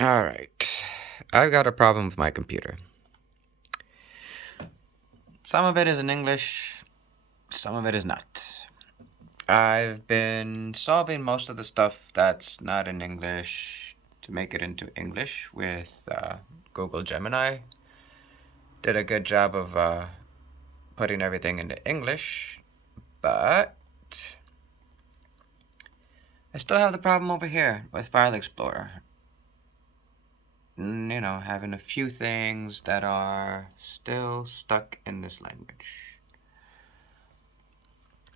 All right. I've got a problem with my computer. Some of it is in English, some of it is not. I've been solving most of the stuff that's not in English to make it into English with Google Gemini. Did a good job of putting everything into English, but I still have the problem over here with File Explorer. Having a few things that are still stuck in this language.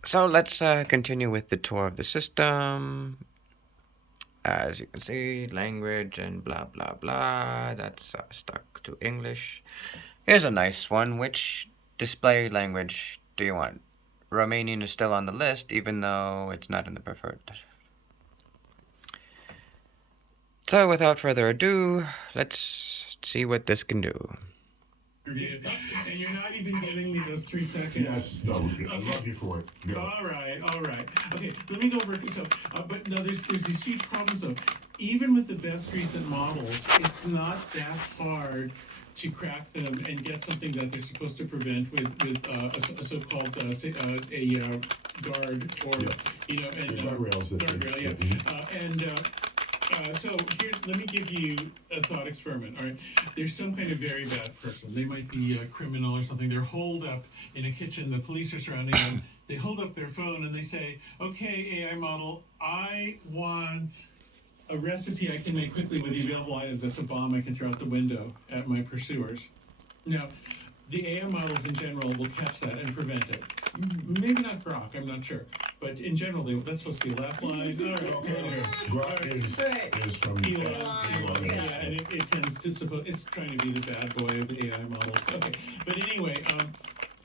So let's continue with the tour of the system. As you can see, language and blah, blah, blah. That's stuck to English. Here's a nice one. Which display language do you want? Romanian is still on the list, even though it's not in the preferred. So without further ado, let's see what this can do. And you're not even giving me those 3 seconds. Yes, no, I love you for it. Go. All right. Okay, let me go over it. So, but no, there's these huge problems though. Even with the best recent models, it's not that hard to crack them and get something that they're supposed to prevent with a so-called guard or and guardrails. Guardrail, yeah, so let me give you a thought experiment. All right, there's some kind of very bad person. They might be a criminal or something. They're holed up in a kitchen. The police are surrounding them. They hold up their phone and they say, "Okay, AI model, I want a recipe I can make quickly with the available items. That's a bomb I can throw out the window at my pursuers." Now, the AI models in general will catch that and prevent it. Maybe not Grok, I'm not sure. But in general, that's supposed to be a laugh line. All right, okay. Grok is from Elon. Yeah, and it tends to suppose it's trying to be the bad boy of the AI models. Okay, but anyway,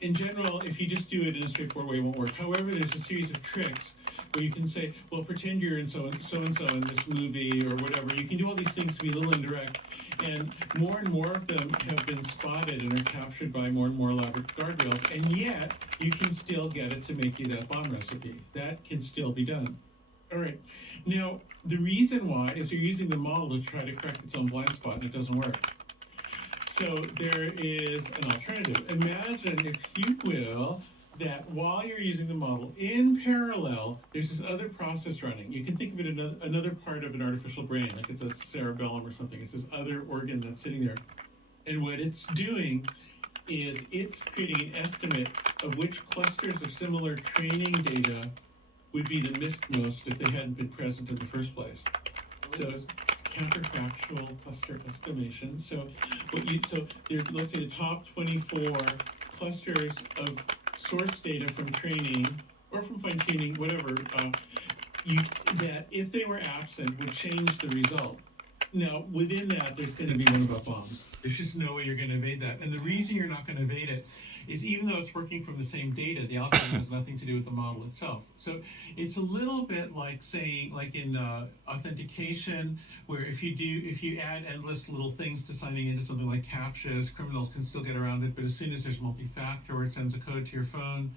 in general, if you just do it in a straightforward way, it won't work. However, there's a series of tricks where you can say, well, pretend you're in so and so in this movie or whatever. You can do all these things to be a little indirect, and more of them have been spotted and are captured by more and more elaborate guardrails, and yet you can still get it to make you that bomb recipe. That can still be done. All right. Now, the reason why is you're using the model to try to correct its own blind spot, and it doesn't work. So there is an alternative. Imagine, if you will, that while you're using the model, in parallel, there's this other process running. You can think of it another part of an artificial brain, like it's a cerebellum or something. It's this other organ that's sitting there. And what it's doing is it's creating an estimate of which clusters of similar training data would be the missed most if they hadn't been present in the first place. So counterfactual cluster estimation. So let's say the top 24 clusters of source data from training or from fine tuning, whatever, that if they were absent would change the result. Now, within that, there's going to be one about bombs. There's just no way you're going to evade that. And the reason you're not going to evade it is even though it's working from the same data, the algorithm has nothing to do with the model itself. So it's a little bit like saying, like in authentication, where if you add endless little things to signing into something like CAPTCHAs, criminals can still get around it. But as soon as there's multi-factor where it sends a code to your phone,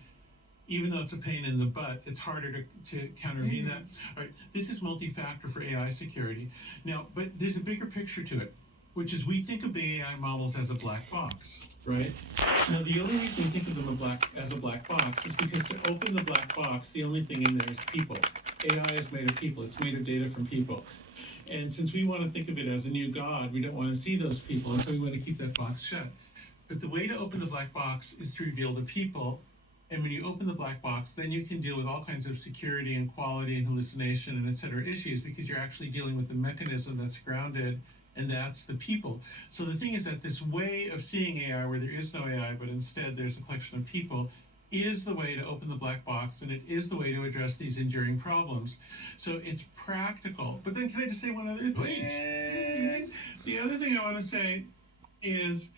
even though it's a pain in the butt, it's harder to countervene that. All right, this is multi-factor for AI security. Now, but there's a bigger picture to it, which is we think of the AI models as a black box, right? Now, the only reason we think of them as a black box is because to open the black box, the only thing in there is people. AI is made of people. It's made of data from people. And since we want to think of it as a new God, we don't want to see those people, and so we want to keep that box shut. But the way to open the black box is to reveal the people. And when you open the black box, then you can deal with all kinds of security and quality and hallucination and et cetera issues because you're actually dealing with a mechanism that's grounded, and that's the people. So the thing is that this way of seeing AI where there is no AI, but instead there's a collection of people, is the way to open the black box, and it is the way to address these enduring problems. So it's practical. But then can I just say one other thing? Please. The other thing I want to say is,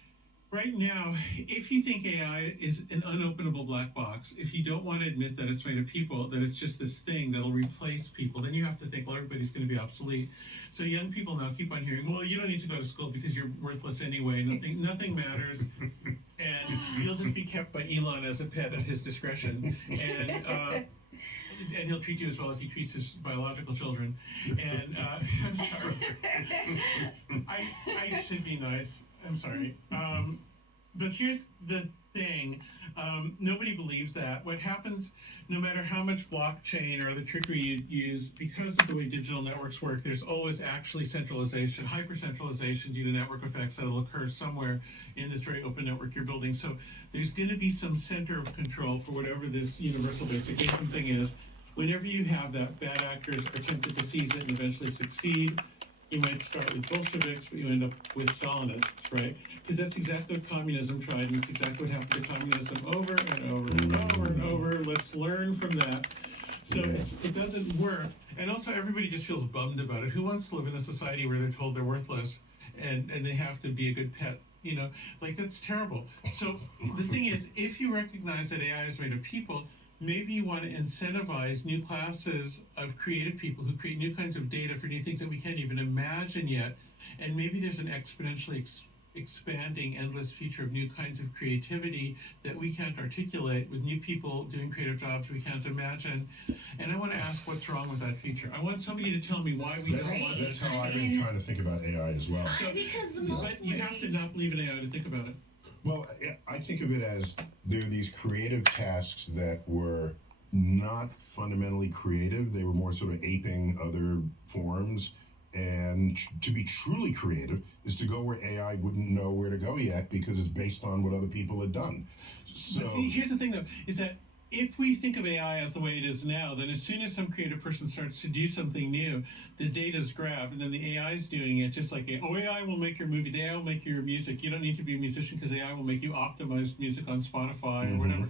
right now, if you think AI is an unopenable black box, if you don't want to admit that it's made of people, that it's just this thing that'll replace people, then you have to think, well, everybody's going to be obsolete. So young people now keep on hearing, well, you don't need to go to school because you're worthless anyway. Nothing matters. And you'll just be kept by Elon as a pet at his discretion. and he'll treat you as well as he treats his biological children. And I'm sorry, I should be nice. I'm sorry. But here's the thing, nobody believes that. What happens, no matter how much blockchain or other trickery you use, because of the way digital networks work, there's always actually centralization, hyper-centralization due to network effects that'll occur somewhere in this very open network you're building. So there's going to be some center of control for whatever this universal basic income thing is. Whenever you have that, bad actors are tempted to seize it and eventually succeed. You might start with Bolsheviks, but you end up with Stalinists, right? Because that's exactly what communism tried, and it's exactly what happened to communism over and over and over and over. Let's learn from that. So it doesn't work. And also, everybody just feels bummed about it. Who wants to live in a society where they're told they're worthless and they have to be a good pet? You know, like, that's terrible. So the thing is, if you recognize that AI is made of people, maybe you want to incentivize new classes of creative people who create new kinds of data for new things that we can't even imagine yet. And maybe there's an exponentially expanding endless future of new kinds of creativity that we can't articulate, with new people doing creative jobs we can't imagine. And I want to ask, what's wrong with that future? I want somebody to tell me why we don't want That's that. how I've been trying to think about AI as well. Because But you have to not believe in AI to think about it. Well, I think of it as there are these creative tasks that were not fundamentally creative. They were more sort of aping other forms. And to be truly creative is to go where AI wouldn't know where to go yet because it's based on what other people had done. So, But see, here's the thing, though, is that if we think of AI as the way it is now, then as soon as some creative person starts to do something new, the data's grabbed, and then the AI is doing it, just like, AI will make your movies, AI will make your music. You don't need to be a musician because AI will make you optimized music on Spotify or whatever.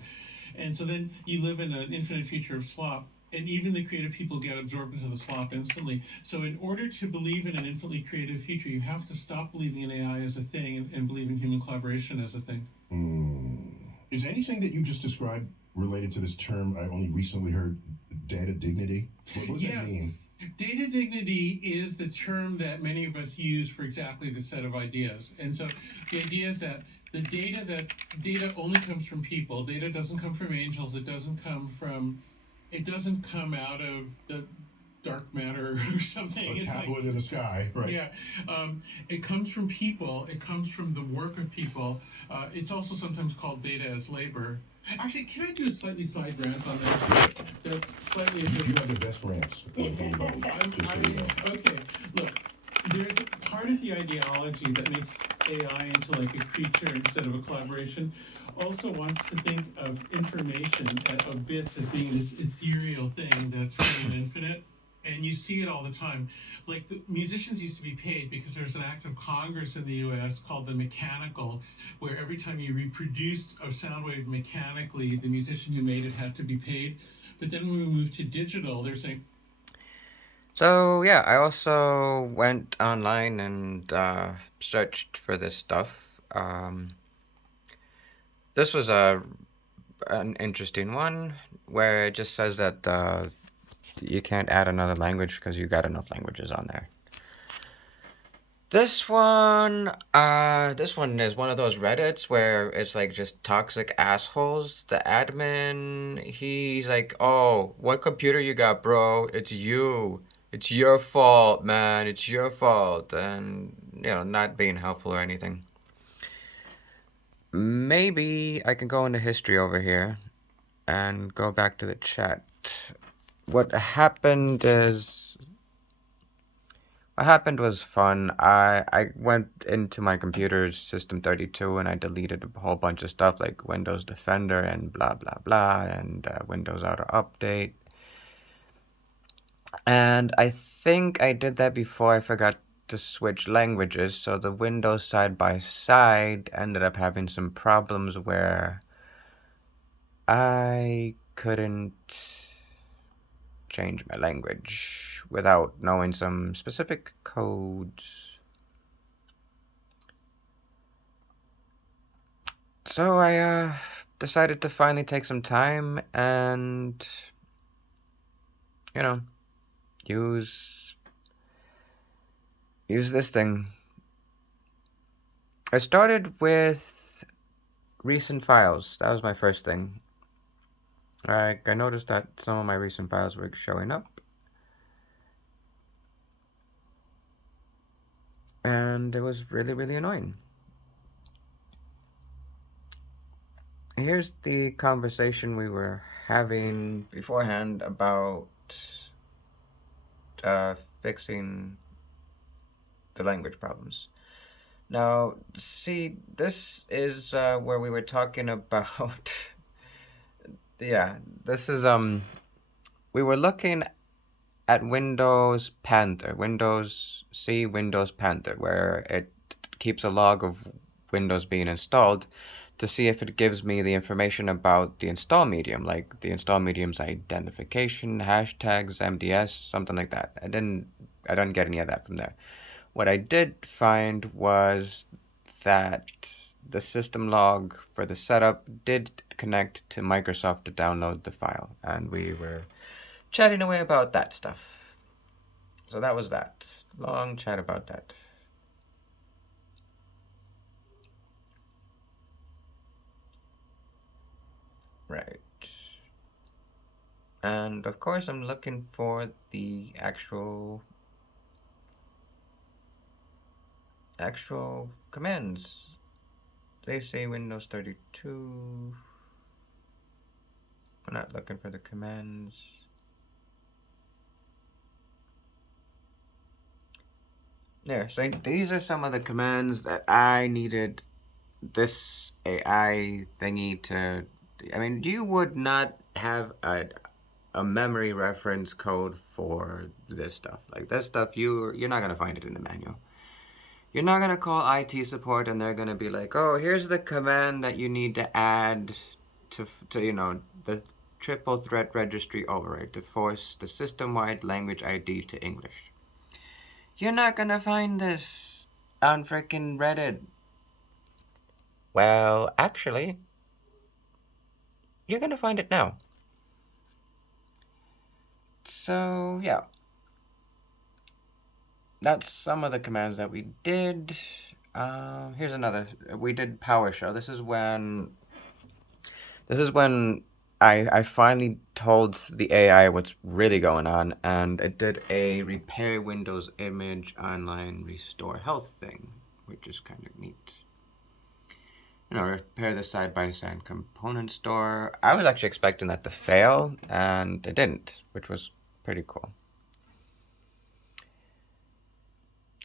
And so then you live in an infinite future of slop. And even the creative people get absorbed into the slop instantly. So in order to believe in an infinitely creative future, you have to stop believing in AI as a thing and believe in human collaboration as a thing. Is anything that you just described related to this term I only recently heard, data dignity? What does that mean? Data dignity is the term that many of us use for exactly this set of ideas. And so the idea is that data only comes from people. Data doesn't come from angels. It doesn't come out of the dark matter or something. A tablet in the sky, right? Yeah, it comes from people. It comes from the work of people. It's also sometimes called data as labor. Actually, can I do a slightly side rant on this? That's slightly a You different. have the best rants. Just so you know. Okay, look, there's part of the ideology that makes AI into like a creature instead of a collaboration. Also wants to think of information, of bits, as being this ethereal thing that's free and infinite. And you see it all the time. Like, the musicians used to be paid because there's an act of Congress in the US called the mechanical, where every time you reproduced a sound wave mechanically, the musician who made it had to be paid. But then when we moved to digital, they're saying, So yeah, I also went online and searched for this stuff. This was an interesting one where it just says that you can't add another language because you got enough languages on there. This one is one of those Reddits where it's like just toxic assholes. The admin, he's like, "Oh, what computer you got, bro? It's you. It's your fault, man. It's your fault." And, not being helpful or anything. Maybe I can go into history over here and go back to the chat. What happened was fun. I went into my computer's System32 and I deleted a whole bunch of stuff like Windows Defender and blah, blah, blah, and Windows Auto Update. And I think I did that before I forgot to switch languages, so the Windows side-by-side ended up having some problems where I couldn't change my language without knowing some specific codes. So I decided to finally take some time and, use this thing. I started with recent files. That was my first thing. Like, I noticed that some of my recent files were showing up. And it was really, really annoying. Here's the conversation we were having beforehand about fixing the language problems. Now, see, this is where we were talking about. Yeah, this is we were looking at Windows Panther, Windows Panther, where it keeps a log of Windows being installed to see if it gives me the information about the install medium, like the install medium's identification, hashtags, MDS, something like that. I didn't get any of that from there. What I did find was that the system log for the setup did connect to Microsoft to download the file, and we were chatting away about that stuff. So that was that. Long chat about that. Right. And of course I'm looking for the actual commands. They say Windows 32. I'm not looking for the commands. There, so these are some of the commands that I needed this AI thingy to. I mean, you would not have a memory reference code for this stuff. Like this stuff, you're not gonna find it in the manual. You're not gonna call IT support and they're gonna be like, oh, here's the command that you need to add to the triple threat registry override to force the system-wide language ID to English. You're not gonna find this on frickin' Reddit. Well, actually, you're gonna find it now. So, yeah. That's some of the commands that we did. Here's another. We did PowerShell. This is when I finally told the AI what's really going on, and it did a repair Windows image online restore health thing, which is kind of neat. Repair the side-by-side component store. I was actually expecting that to fail, and it didn't, which was pretty cool.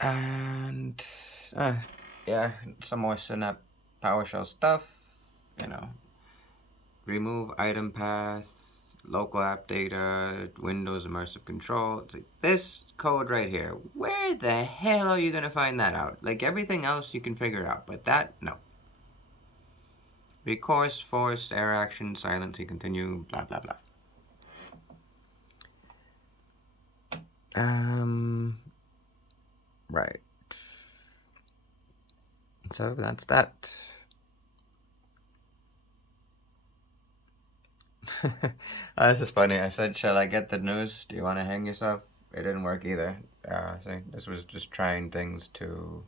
And yeah, some more Synapse PowerShell stuff. Remove item path, local app data, Windows immersive control. It's like this code right here. Where the hell are you gonna find that out? Like everything else you can figure out, but that, no. Recourse, force, error action, silence, you continue, blah blah blah. Right. So that's that. This is funny. I said, shall I get the news? Do you want to hang yourself? It didn't work either. See, this was just trying things to...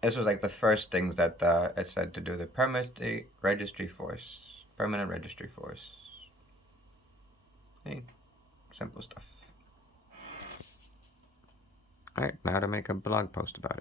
This was like the first things that it said to do. The permanent registry force. Hey, simple stuff. Alright, now to make a blog post about it.